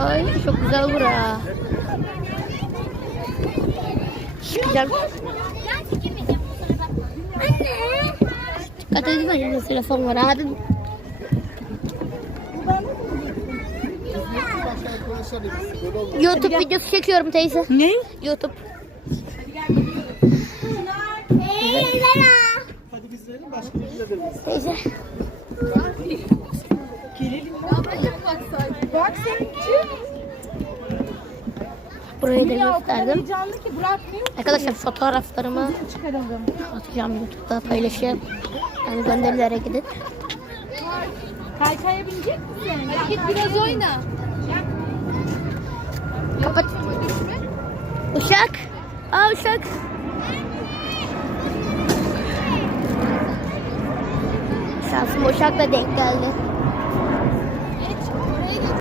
Ay çok güzel bura. Çıkacağım. Dikkat edin elimde telefon var abim. YouTube videosu çekiyorum teyze. Ne? YouTube. Hadi biz verelim başka bir de veririz. Teyze. Bak seninki. Burayı da gösterdim. heyecanlı ki bırakmıyor. Arkadaşlar fotoğraflarımı atacağım YouTube'da paylaşacağım. Yani gönderilere gidin. Kaykaya binecek misin? Git biraz oyna. Kapat. Uşak. Aa uşak. Şansım uşakla denk geldi.